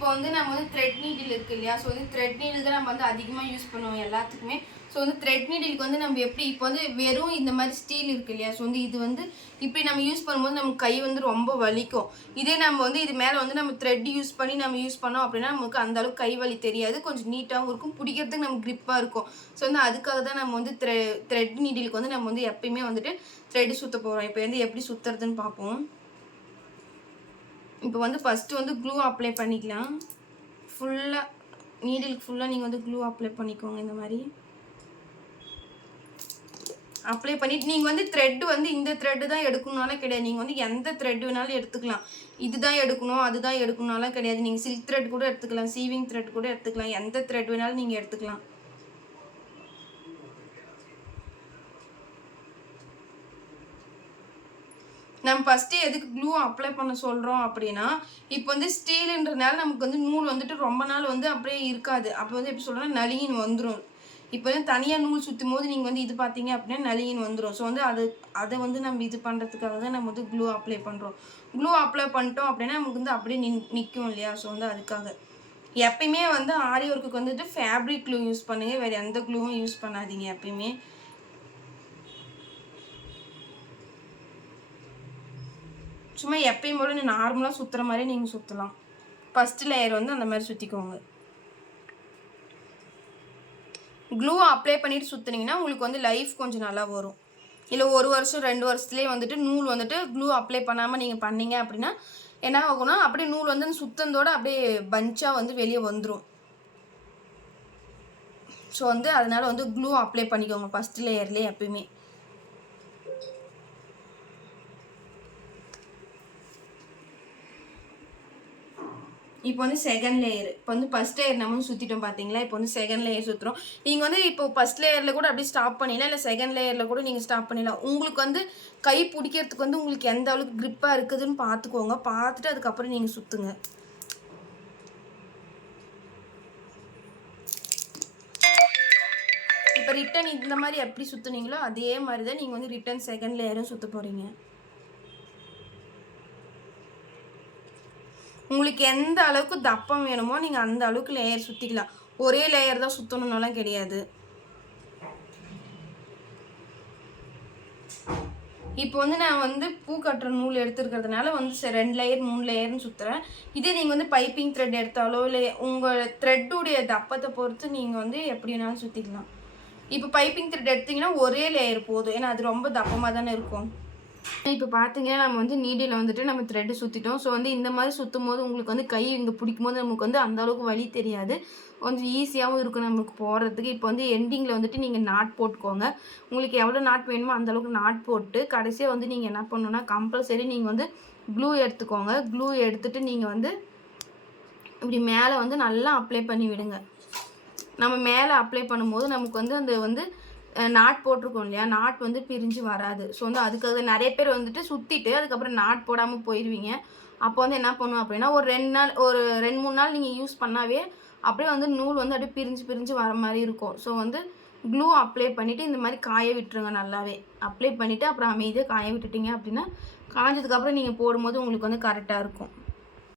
இப்போ வந்து நம்ம வந்து த்ரெட் நீடில் இருக்குது இல்லையா, ஸோ வந்து த்ரெட் நீடில் தான் நம்ம வந்து அதிகமாக யூஸ் பண்ணுவோம் எல்லாத்துக்குமே. ஸோ வந்து த்ரெட் நீடிலுக்கு வந்து நம்ம எப்படி இப்போ வந்து வெறும் இந்த மாதிரி ஸ்டீல் இருக்குது இல்லையா, ஸோ வந்து இது வந்து இப்படி நம்ம யூஸ் பண்ணும்போது நமக்கு கை வந்து ரொம்ப வலிக்கும். இதே நம்ம வந்து இது மேலே வந்து நம்ம த்ரெட் யூஸ் பண்ணி நம்ம யூஸ் பண்ணோம் அப்படின்னா நமக்கு அந்த அளவுக்கு கை வலி தெரியாது, கொஞ்சம் நீட்டாகவும் இருக்கும், பிடிக்கிறதுக்கு நமக்கு க்ரிப்பாக இருக்கும். ஸோ வந்து அதுக்காக தான் நம்ம வந்து த்ரெட் நீடிலுக்கு வந்து நம்ம வந்து எப்பயுமே வந்துட்டு த்ரெட் சுற்ற போகிறோம். இப்போ வந்து எப்படி சுற்றுறதுன்னு பார்ப்போம். இப்போ வந்து ஃபஸ்ட்டு வந்து க்ளூ அப்ளை பண்ணிக்கலாம். ஃபுல்லாக நீடிலுக்கு ஃபுல்லாக நீங்கள் வந்து க்ளூ அப்ளை பண்ணிக்கோங்க. இந்த மாதிரி அப்ளை பண்ணிவிட்டு நீங்கள் வந்து த்ரெட்டு வந்து இந்த த்ரெட்டு தான் எடுக்கணும்னாலும் கிடையாது, நீங்கள் வந்து எந்த த்ரெட் வேணாலும் எடுத்துக்கலாம். இதுதான் எடுக்கணும் அதுதான் எடுக்கணும்னாலும் கிடையாது, நீங்கள் சில்க் த்ரெட் கூட எடுத்துக்கலாம், சீவிங் த்ரெட் கூட எடுத்துக்கலாம், எந்த த்ரெட் வேணாலும் நீங்கள் எடுத்துக்கலாம். நம்ம ஃபஸ்ட்டு எதுக்கு க்ளூ அப்ளை பண்ண சொல்கிறோம் அப்படின்னா, இப்போ வந்து ஸ்டீலுன்றனால நமக்கு வந்து நூல் வந்துட்டு ரொம்ப நாள் வந்து அப்படியே இருக்காது. அப்போ வந்து எப்படி சொல்கிறோன்னா நலிகின்னு வந்துடும். இப்போ வந்து தனியாக நூல் சுற்றும் போது நீங்கள் வந்து இது பார்த்தீங்க அப்படின்னா நலிகின்னு வந்துடும். ஸோ வந்து அதை வந்து நம்ம இது பண்ணுறதுக்காக தான் நம்ம வந்து க்ளூ அப்ளை பண்ணுறோம். க்ளூ அப்ளை பண்ணிட்டோம் அப்படின்னா நமக்கு வந்து அப்படியே நிற்கும் இல்லையா, ஸோ வந்து அதுக்காக. எப்பயுமே வந்து ஆரி ஒர்க்குக்கு வந்துட்டு ஃபேப்ரிக் க்ளூ யூஸ் பண்ணுங்கள், வேறு எந்த க்ளூவும் யூஸ் பண்ணாதீங்க எப்பயுமே. சும்மா எப்பயும் போல் நார்மலாக சுற்றுற மாதிரி நீங்கள் சுற்றலாம். ஃபஸ்ட்டு லேயர் வந்து அந்த மாதிரி சுற்றிக்கோங்க. க்ளூ அப்ளை பண்ணிவிட்டு சுற்றுனீங்கன்னா உங்களுக்கு வந்து லைஃப் கொஞ்சம் நல்லா வரும். இல்லை 1 வருஷம் 2 வருஷத்துலேயே வந்துட்டு நூல் வந்துட்டு க்ளூ அப்ளை பண்ணாமல் நீங்கள் பண்ணீங்க அப்படின்னா என்ன ஆகும்னா அப்படியே நூல் வந்து சுத்தந்தோடு அப்படியே பஞ்சாக வந்து வெளியே வந்துடும். ஸோ வந்து அதனால் வந்து க்ளூ அப்ளை பண்ணிக்கோங்க ஃபஸ்ட்டு லேயர்லேயே எப்பயுமே. இப்போ வந்து செகண்ட் லேயர், இப்போ வந்து ஃபஸ்ட் லேயர் நம்ம சுற்றிட்டோம் பார்த்தீங்களா, இப்போ வந்து செகண்ட் லேயர் சுற்றுறோம். நீங்கள் வந்து இப்போ ஃபஸ்ட் லேயரில் கூட அப்படியே ஸ்டாப் பண்ணிடலாம், இல்லை செகண்ட் லேயரில் கூட நீங்கள் ஸ்டாப் பண்ணிடலாம். உங்களுக்கு வந்து கை பிடிக்கிறதுக்கு வந்து உங்களுக்கு எந்த அளவுக்கு க்ரிப்பாக இருக்குதுன்னு பார்த்துக்கோங்க, பார்த்துட்டு அதுக்கப்புறம் நீங்கள் சுற்றுங்க. இப்போ ரிட்டன் இந்த மாதிரி எப்படி சுற்றுனீங்களோ அதே மாதிரி தான் நீங்கள் வந்து ரிட்டன் செகண்ட் லேயரும் சுற்ற போகிறீங்க. உங்களுக்கு எந்த அளவுக்கு தப்பம் வேணுமோ நீங்கள் அந்த அளவுக்கு லேயர் சுற்றிக்கலாம். ஒரே லேயர் தான் சுற்றணுன்னாலாம் கிடையாது. இப்போ வந்து நான் வந்து பூ கட்டுற நூல் எடுத்துருக்கிறதுனால வந்து 2 லேயர் 3 லேயர்னு சுற்றுறேன். இதே நீங்கள் வந்து பைப்பிங் த்ரெட் எடுத்தாலோ இல்லை உங்கள் த்ரெட்டுடைய தப்பத்தை பொறுத்து நீங்கள் வந்து எப்படி வேணாலும் சுற்றிக்கலாம். இப்போ பைப்பிங் த்ரெட் எடுத்திங்கன்னா ஒரே லேயர் போதும், ஏன்னா அது ரொம்ப தப்பமாக தானே இருக்கும். இப்போ பார்த்தீங்கன்னா நம்ம வந்து நீடில் வந்துட்டு நம்ம த்ரெட்டு சுற்றிட்டோம். ஸோ வந்து இந்த மாதிரி சுற்றும் போது உங்களுக்கு வந்து கை இங்கே பிடிக்கும் போது நமக்கு வந்து அந்தளவுக்கு வலி தெரியாது, கொஞ்சம் ஈஸியாகவும் இருக்கும் நமக்கு போடுறதுக்கு. இப்போ வந்து எண்டிங்கில் வந்துட்டு நீங்கள் நாட் போட்டுக்கோங்க. உங்களுக்கு எவ்வளோ நாட் வேணுமோ அந்தளவுக்கு நாட் போட்டு கடைசியாக வந்து நீங்கள் என்ன பண்ணணுன்னா கம்பல்சரி நீங்கள் வந்து க்ளூ எடுத்துக்கோங்க. க்ளூ எடுத்துகிட்டு நீங்கள் வந்து இப்படி மேலே வந்து நல்லா அப்ளை பண்ணி விடுங்க. நம்ம மேலே அப்ளை பண்ணும்போது நமக்கு வந்து அந்த வந்து நாட் போட்டிருக்கோம் இல்லையா, நாட் வந்து பிரிஞ்சு வராது. ஸோ வந்து அதுக்காக நிறைய பேர் வந்துட்டு சுற்றிட்டு அதுக்கப்புறம் நாட் போடாமல் போயிடுவீங்க. அப்போ வந்து என்ன பண்ணுவோம் அப்படின்னா ஒரு 2 நாள் ஒரு 2-3 நாள் நீங்கள் யூஸ் பண்ணாவே அப்படியே வந்து நூல் வந்து அப்படியே பிரிஞ்சு பிரிஞ்சு வர மாதிரி இருக்கும். ஸோ வந்து க்ளூ அப்ளை பண்ணிவிட்டு இந்த மாதிரி காய விட்டுருங்க. நல்லாவே அப்ளை பண்ணிவிட்டு அப்புறம் அமைதியாக காய விட்டுட்டிங்க அப்படின்னா காஞ்சதுக்கப்புறம் நீங்கள் போடும்போது உங்களுக்கு வந்து கரெக்டாக இருக்கும்.